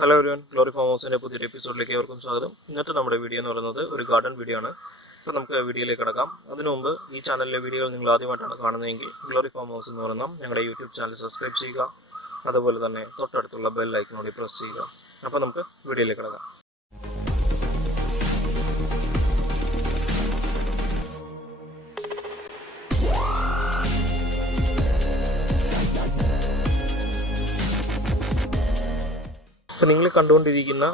Hello everyone, glory farm ഹൗസിൻ്റെ പുതിയൊരു എപ്പിസോഡിലേക്ക് ഏവർക്കും സ്വാഗതം. ഇന്നത്തെ നമ്മുടെ വീഡിയോ എന്ന് പറയുന്നത് ഒരു ഗാർഡൻ വീഡിയോ ആണ്. അപ്പോൾ നമുക്ക് വീഡിയോയിലേക്ക് കിടക്കാം. അതിനു മുമ്പ് ഈ ചാനലിലെ വീഡിയോകൾ നിങ്ങൾ ആദ്യമായിട്ടാണ് കാണുന്നതെങ്കിൽ ഗ്ലോറി ഫാം ഹൗസ് എന്ന് പറയുന്ന ഞങ്ങളുടെ യൂട്യൂബ് ചാനൽ സബ്സ്ക്രൈബ് ചെയ്യുക. അതുപോലെ തന്നെ തൊട്ടടുത്തുള്ള ബെൽ ഐക്കണോട് പ്രസ് ചെയ്യുക. അപ്പോൾ നമുക്ക് വീഡിയോയിലേക്ക് കിടക്കാം. അപ്പോൾ നിങ്ങൾ കണ്ടുകൊണ്ടിരിക്കുന്ന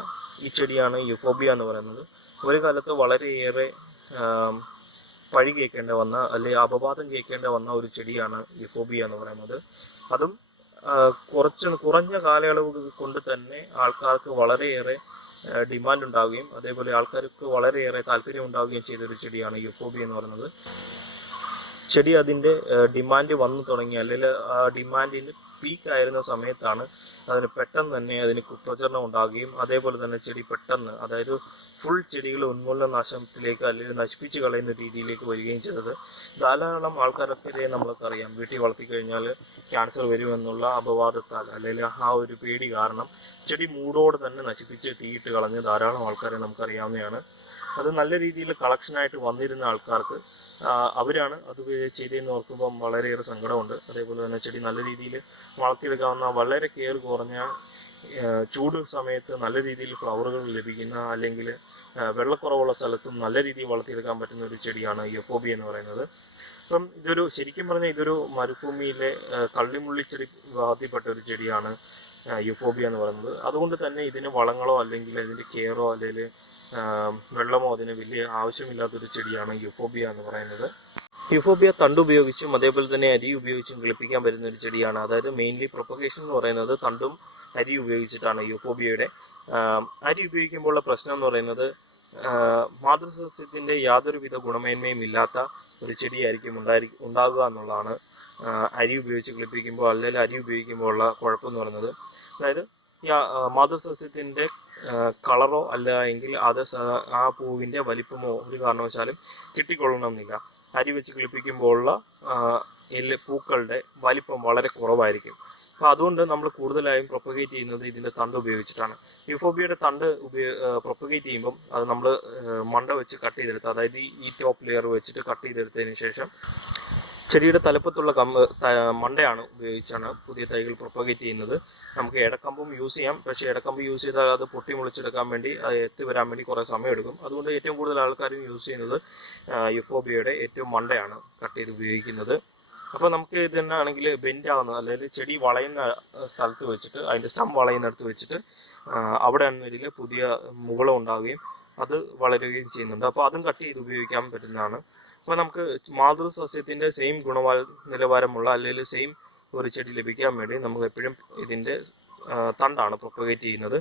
ഈ ചെടിയാണ് യൂഫോബിയ എന്ന് പറയുന്നത്. ഒരു കാലത്ത് വളരെയേറെ പഴി കേൾക്കേണ്ട വന്ന അല്ലെങ്കിൽ അപവാദം കേൾക്കേണ്ട വന്ന ഒരു ചെടിയാണ് യൂഫോബിയ എന്ന് പറയുന്നത്. അതും കുറഞ്ഞ കാലയളവ് കൊണ്ട് തന്നെ ആൾക്കാർക്ക് വളരെയേറെ ഡിമാൻഡ് ഉണ്ടാവുകയും അതേപോലെ ആൾക്കാർക്ക് വളരെയേറെ താല്പര്യം ഉണ്ടാവുകയും ചെയ്തൊരു ചെടിയാണ് യൂഫോബിയ എന്ന് പറയുന്നത്. ചെടി അതിൻ്റെ ഡിമാൻഡ് വന്നു തുടങ്ങി അല്ലെങ്കിൽ ആ ഡിമാൻഡിന് പീക്ക് ആയിരുന്ന സമയത്താണ് അതിന് പെട്ടെന്ന് തന്നെ അതിന് പ്രചരണം ഉണ്ടാകുകയും അതേപോലെ തന്നെ ചെടി പെട്ടെന്ന്, അതായത് ഫുൾ ചെടികൾ ഉന്മൂലന നാശത്തിലേക്ക് അല്ലെങ്കിൽ നശിപ്പിച്ച് കളയുന്ന രീതിയിലേക്ക് വരികയും ചെയ്തത്. ധാരാളം ആൾക്കാരൊക്കെ നമ്മൾക്കറിയാം, വീട്ടിൽ വളർത്തിക്കഴിഞ്ഞാൽ ക്യാൻസർ വരുമെന്നുള്ള അപവാദത്താൽ അല്ലെങ്കിൽ ആ ഒരു പേടി കാരണം ചെടി മൂടോടെ തന്നെ നശിപ്പിച്ച് തീയിട്ട് കളഞ്ഞ് ധാരാളം ആൾക്കാരെ നമുക്കറിയാവുന്നതാണ്. അത് നല്ല രീതിയിൽ കളക്ഷനായിട്ട് വന്നിരുന്ന ആൾക്കാർക്ക് അവരാണ് അത് ചെയ്തതെന്ന് ഓർക്കുമ്പം വളരെയേറെ സങ്കടമുണ്ട്. അതേപോലെ തന്നെ ചെടി നല്ല രീതിയിൽ വളർത്തിയെടുക്കാവുന്ന, വളരെ കെയർ കുറഞ്ഞ, ചൂട് സമയത്ത് നല്ല രീതിയിൽ ഫ്ലവറുകൾ ലഭിക്കുന്ന അല്ലെങ്കിൽ വെള്ളക്കുറവുള്ള സ്ഥലത്തും നല്ല രീതിയിൽ വളർത്തിയെടുക്കാൻ പറ്റുന്ന ഒരു ചെടിയാണ് യൂഫോബിയ എന്ന് പറയുന്നത്. അപ്പം ശരിക്കും പറഞ്ഞാൽ ഇതൊരു മരുഭൂമിയിലെ കള്ളിമുള്ളിച്ചെടി വിഭാഗത്തിൽപ്പെട്ട ഒരു ചെടിയാണ് യൂഫോബിയ എന്ന് പറയുന്നത്. അതുകൊണ്ട് തന്നെ ഇതിന് വളങ്ങളോ അല്ലെങ്കിൽ അതിൻ്റെ കെയറോ അല്ലെങ്കിൽ വെള്ളമോ അതിന് വലിയ ആവശ്യമില്ലാത്തൊരു ചെടിയാണ് യൂഫോബിയ എന്ന് പറയുന്നത്. യൂഫോബിയ തണ്ട് ഉപയോഗിച്ചും അതേപോലെ തന്നെ അരി ഉപയോഗിച്ചും കിളിപ്പിക്കാൻ പറ്റുന്ന ഒരു ചെടിയാണ്. അതായത് മെയിൻലി പ്രൊപ്പഗേഷൻ എന്ന് പറയുന്നത് തണ്ടും അരി ഉപയോഗിച്ചിട്ടാണ് യൂഫോബിയയുടെ. അരി ഉപയോഗിക്കുമ്പോഴുള്ള പ്രശ്നം എന്ന് പറയുന്നത് മാതൃസസ്യത്തിൻ്റെ യാതൊരുവിധ ഗുണമേന്മയും ഇല്ലാത്ത ഒരു ചെടിയായിരിക്കും ഉണ്ടാകുക എന്നുള്ളതാണ് അരി ഉപയോഗിച്ച് കിളിപ്പിക്കുമ്പോൾ അല്ലെങ്കിൽ അരി ഉപയോഗിക്കുമ്പോൾ ഉള്ള കുഴപ്പമെന്ന് പറയുന്നത്. അതായത് മാതൃസസ്യത്തിൻ്റെ കളറോ അല്ല എങ്കിൽ അത് ആ പൂവിൻ്റെ വലിപ്പമോ ഒരു കാരണവശാലും കിട്ടിക്കൊള്ളണമെന്നില്ല. അരി വെച്ച് കിളിപ്പിക്കുമ്പോഴുള്ള പൂക്കളുടെ വലിപ്പം വളരെ കുറവായിരിക്കും. അപ്പോൾ അതുകൊണ്ട് നമ്മൾ കൂടുതലായും പ്രൊപ്പഗേറ്റ് ചെയ്യുന്നത് ഇതിൻ്റെ തണ്ട് ഉപയോഗിച്ചിട്ടാണ്. യൂഫോബിയയുടെ തണ്ട് പ്രൊപ്പഗേറ്റ് ചെയ്യുമ്പം അത് നമ്മൾ മണ്ട വെച്ച് കട്ട് ചെയ്തെടുത്ത്, അതായത് ഈ ടോപ്പ് ലെയർ വെച്ചിട്ട് കട്ട് ചെയ്തെടുത്തതിന് ശേഷം ചെടിയുടെ തലപ്പത്തുള്ള മണ്ടയാണ് ഉപയോഗിച്ചാണ് പുതിയ തൈകൾ പ്രൊപ്പഗേറ്റ് ചെയ്യുന്നത്. നമുക്ക് ഇടക്കമ്പും യൂസ് ചെയ്യാം, പക്ഷേ ഇടക്കമ്പ് യൂസ് ചെയ്താൽ അത് പൊട്ടി മുളിച്ചെടുക്കാൻ വേണ്ടി അത് എത്തിവരാൻ വേണ്ടി കുറേ സമയമെടുക്കും. അതുകൊണ്ട് ഏറ്റവും കൂടുതൽ ആൾക്കാരും യൂസ് ചെയ്യുന്നത് യൂഫോബിയയുടെ ഏറ്റവും മണ്ടയാണ് കട്ട് ചെയ്ത് ഉപയോഗിക്കുന്നത്. അപ്പോൾ നമുക്ക് ഇത് തന്നെ ആണെങ്കിൽ ബെൻഡ് ആകുന്നത്, അല്ലെങ്കിൽ ചെടി വളയുന്ന സ്ഥലത്ത് വെച്ചിട്ട്, അതിൻ്റെ സ്റ്റം വളയുന്നിടത്ത് വെച്ചിട്ട് അവിടെ ആണെങ്കിൽ പുതിയ മുകുളം ഉണ്ടാവുകയും അത് വളരുകയും ചെയ്യുന്നുണ്ട്. അപ്പോൾ അതും കട്ട് ചെയ്ത് ഉപയോഗിക്കാൻ പറ്റുന്നതാണ്. അപ്പോൾ നമുക്ക് മാതൃസസ്യത്തിൻ്റെ സെയിം നിലവാരമുള്ള അല്ലെങ്കിൽ സെയിം ഒരു ചെടി ലഭിക്കാൻ വേണ്ടി നമുക്ക് എപ്പോഴും ഇതിൻ്റെ തണ്ടാണ് പ്രൊപ്പഗേറ്റ് ചെയ്യുന്നത്.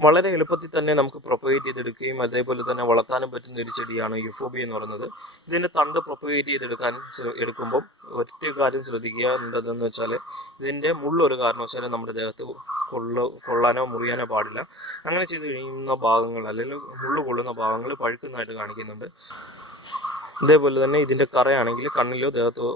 വളരെ എളുപ്പത്തിൽ തന്നെ നമുക്ക് പ്രൊപ്പഗേറ്റ് ചെയ്തെടുക്കുകയും അതേപോലെ തന്നെ വളർത്താനും പറ്റുന്ന ഒരു ചെടിയാണ് യൂഫോബിയ എന്ന് പറയുന്നത്. ഇതിൻ്റെ തണ്ട് പ്രൊപ്പഗേറ്റ് എടുക്കുമ്പം ഒറ്റ കാര്യം ശ്രദ്ധിക്കേണ്ടതെന്ന് വെച്ചാൽ ഇതിൻ്റെ മുള്ളൊരു കാരണവശാലും നമ്മുടെ ദേഹത്ത് കൊള്ളാനോ മുറിയാനോ പാടില്ല. അങ്ങനെ ചെയ്ത് കഴിയുന്ന ഭാഗങ്ങൾ അല്ലെങ്കിൽ മുള്ളു കൊള്ളുന്ന ഭാഗങ്ങൾ പഴുക്കുന്നതായിട്ട് കാണിക്കുന്നുണ്ട്. അതേപോലെ തന്നെ ഇതിൻ്റെ കറയാണെങ്കിൽ കണ്ണിലോ ദേഹത്തോ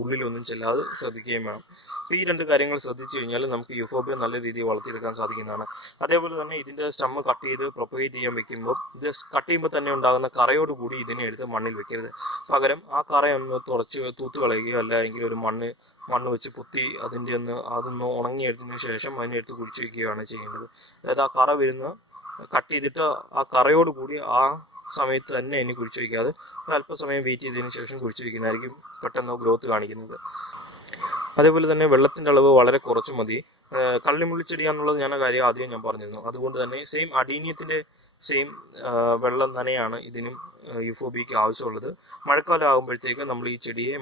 ഉള്ളിലൊന്നും ചെല്ലാതെ ശ്രദ്ധിക്കുകയും വേണം. അപ്പോൾ ഈ രണ്ട് കാര്യങ്ങൾ ശ്രദ്ധിച്ചു കഴിഞ്ഞാൽ നമുക്ക് യൂഫോബിയ നല്ല രീതിയിൽ വളർത്തിയെടുക്കാൻ സാധിക്കുന്നതാണ്. അതേപോലെ തന്നെ ഇതിൻ്റെ സ്റ്റമ്മ് കട്ട് ചെയ്ത് പ്രൊപ്പഗേറ്റ് ചെയ്യാൻ വെക്കുമ്പോൾ ഇത് കട്ട് ചെയ്യുമ്പോൾ തന്നെ ഉണ്ടാകുന്ന കറയോടുകൂടി ഇതിനെ എടുത്ത് മണ്ണിൽ വെക്കരുത്. പകരം ആ കറയൊന്ന് തൂത്ത് കളയുകയോ അല്ലെങ്കിൽ ഒരു മണ്ണ് വെച്ച് കുത്തി അതൊന്ന് ഉണങ്ങിയെടുത്തതിന് ശേഷം അതിനെടുത്ത് കുഴിച്ച് വയ്ക്കുകയാണ് ചെയ്യേണ്ടത്. അതായത് ആ കറ കട്ട് ചെയ്തിട്ട് ആ കറയോടുകൂടി ആ സമയത്ത് തന്നെ ഇനി കുഴിച്ച് വയ്ക്കാതെ അല്പസമയം വെയിറ്റ് ചെയ്തതിന് ശേഷം കുഴിച്ച് വയ്ക്കുന്നതായിരിക്കും പെട്ടെന്ന് ഗ്രോത്ത് കാണിക്കുന്നത്. അതേപോലെ തന്നെ വെള്ളത്തിൻ്റെ അളവ് വളരെ കുറച്ച് മതി. കള്ളിമുള്ളിച്ചെടിയാന്നുള്ളത് ഞാൻ ആദ്യം ഞാൻ പറഞ്ഞിരുന്നു. അതുകൊണ്ട് തന്നെ സെയിം അഡീനിയത്തിൻ്റെ സെയിം വെള്ളം നനയാണ് ഇതിനും യൂഫോബിയയ്ക്ക് ആവശ്യമുള്ളത്. മഴക്കാലം ആകുമ്പോഴത്തേക്ക് നമ്മൾ ഈ ചെടിയെ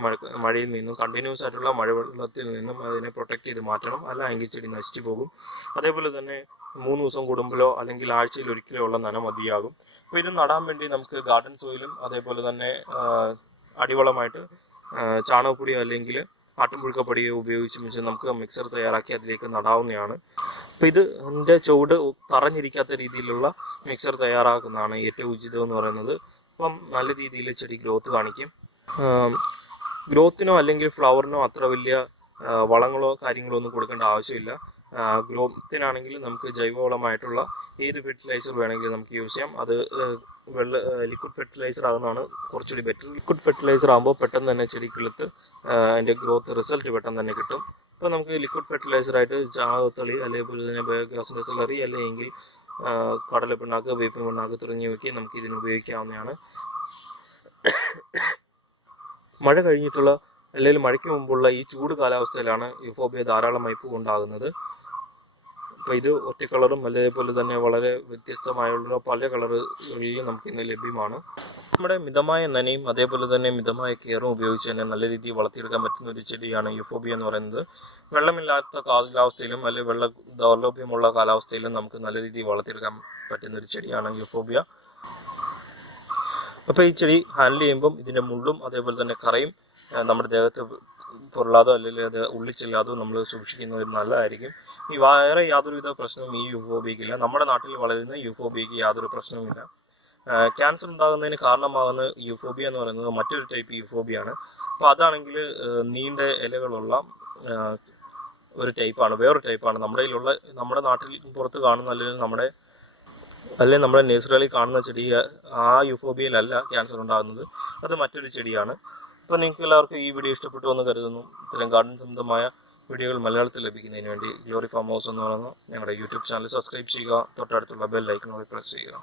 മഴയിൽ നിന്നും കണ്ടിന്യൂസ് ആയിട്ടുള്ള മഴവെള്ളത്തിൽ നിന്നും അതിനെ പ്രൊട്ടക്ട് ചെയ്ത് മാറ്റണം, അല്ല എങ്കിൽ ചെടി നശിച്ചു പോകും. അതേപോലെ തന്നെ 3 ദിവസം കൂടുമ്പോഴോ അല്ലെങ്കിൽ ആഴ്ചയിൽ ഒരിക്കലോ ഉള്ള നന മതിയാകും. അപ്പോൾ ഇത് നടാൻ വേണ്ടി നമുക്ക് ഗാർഡൻ സോയിലും അതേപോലെ തന്നെ അടിവളമായിട്ട് ചാണകപ്പൊടിയോ അല്ലെങ്കിൽ ആട്ടുംപുഴുക്കപ്പൊടിയോ ഉപയോഗിച്ച് നമുക്ക് മിക്സർ തയ്യാറാക്കി അതിലേക്ക് നടാവുന്നതാണ്. അപ്പോൾ ഇതിൻ്റെ ചുവട് തറഞ്ഞിരിക്കാത്ത രീതിയിലുള്ള മിക്സർ തയ്യാറാക്കുന്നതാണ് ഏറ്റവും ഉചിതം എന്ന് പറയുന്നത്. അപ്പം നല്ല രീതിയിൽ ചെടി ഗ്രോത്ത് കാണിക്കും. ഗ്രോത്തിനോ അല്ലെങ്കിൽ ഫ്ലവറിനോ അത്ര വലിയ വളങ്ങളോ കാര്യങ്ങളോ ഒന്നും കൊടുക്കേണ്ട ആവശ്യമില്ല. ഗ്രോത്തിനാണെങ്കിൽ നമുക്ക് ജൈവവളമായിട്ടുള്ള ഏത് ഫെർട്ടിലൈസർ വേണമെങ്കിലും നമുക്ക് യൂസ് ചെയ്യാം. അത് ലിക്വിഡ് ഫെർട്ടിലൈസർ ആകുന്നതാണ് കുറച്ചുകൂടി ബെറ്റർ. ലിക്വിഡ് ഫെർട്ടിലൈസർ ആകുമ്പോൾ പെട്ടെന്ന് തന്നെ ചെടി കിളുത്ത് അതിൻ്റെ ഗ്രോത്ത് റിസൾട്ട് പെട്ടെന്ന് തന്നെ കിട്ടും. ഇപ്പോൾ നമുക്ക് ലിക്വിഡ് ഫെർട്ടിലൈസറായിട്ട് ചാണകത്തളി അതേപോലെ തന്നെ ബയോഗ്യാസിൻ്റെ സ്ലറി അല്ലെങ്കിൽ കടലപ്പിണ്ണാക്ക്, വേപ്പിൻ പിണ്ണാക്ക് തുടങ്ങിയവയ്ക്ക് നമുക്ക് ഇതിന് ഉപയോഗിക്കാവുന്നതാണ്. മഴ കഴിഞ്ഞിട്ടുള്ള അല്ലെങ്കിൽ മഴയ്ക്ക് മുമ്പുള്ള ഈ ചൂട് കാലാവസ്ഥയിലാണ് യൂഫോബിയ ധാരാളമായി പൂവുണ്ടാകുന്നത്. അപ്പോൾ ഇത് ഒറ്റ കളറും അതേപോലെ തന്നെ വളരെ വ്യത്യസ്തമായുള്ള പല കളറുകളിൽ നമുക്ക് ഇന്ന് ലഭ്യമാണ്. നമ്മുടെ മിതമായ നനയും അതേപോലെ തന്നെ മിതമായ കെയറും ഉപയോഗിച്ച് തന്നെ നല്ല രീതിയിൽ വളർത്തിയെടുക്കാൻ പറ്റുന്ന ഒരു ചെടിയാണ് യൂഫോബിയ എന്ന് പറയുന്നത്. വെള്ളമില്ലാത്ത കാലാവസ്ഥയിലും അല്ലെങ്കിൽ വെള്ള ദൗർലഭ്യമുള്ള കാലാവസ്ഥയിലും നമുക്ക് നല്ല രീതിയിൽ വളർത്തിയെടുക്കാൻ പറ്റുന്ന ഒരു ചെടിയാണ് യൂഫോബിയ. അപ്പോൾ ഈ ചെടി ഹാൻഡിൽ ചെയ്യുമ്പം ഇതിൻ്റെ മുള്ളും അതേപോലെ തന്നെ കറയും നമ്മുടെ ദേഹത്ത് പൊള്ളാതോ അല്ലെങ്കിൽ അത് ഉള്ളിച്ചെല്ലാതോ നമ്മൾ സൂക്ഷിക്കുന്നത് നല്ലതായിരിക്കും. ഈ വേറെ യാതൊരുവിധ പ്രശ്നവും ഈ യൂഫോബിയയ്ക്കില്ല. നമ്മുടെ നാട്ടിൽ വളരുന്ന യൂഫോബിയയ്ക്ക് യാതൊരു പ്രശ്നവുമില്ല. ക്യാൻസർ ഉണ്ടാകുന്നതിന് കാരണമാകുന്ന യൂഫോബിയ എന്ന് പറയുന്നത് മറ്റൊരു ടൈപ്പ് യൂഫോബിയാണ്. അപ്പോൾ അതാണെങ്കിൽ നീണ്ട ഇലകളുള്ള ഒരു ടൈപ്പാണ്, വേറൊരു ടൈപ്പാണ്. നമ്മുടെ നാട്ടിൽ പുറത്ത് കാണുന്ന അല്ലെങ്കിൽ നമ്മുടെ നേഴ്സറികളിൽ കാണുന്ന ചെടി ആ യൂഫോബിയയിലല്ല ക്യാൻസർ ഉണ്ടാകുന്നത്, അത് മറ്റൊരു ചെടിയാണ്. അപ്പോൾ നിങ്ങൾക്ക് എല്ലാവർക്കും ഈ വീഡിയോ ഇഷ്ടപ്പെട്ടു എന്ന് കരുതുന്നു. ഇത്തരം ഗാർഡൻ സംബന്ധമായ വീഡിയോകൾ മലയാളത്തിൽ ലഭിക്കുന്നതിന് വേണ്ടി ഗ്ലോറി ഫാം ഹൗസ് എന്ന് പറയുന്ന ഞങ്ങളുടെ യൂട്യൂബ് ചാനൽ സബ്സ്ക്രൈബ് ചെയ്യുക. തൊട്ടടുത്തുള്ള ബെൽ ഐക്കൺ പ്രസ് ചെയ്യുക.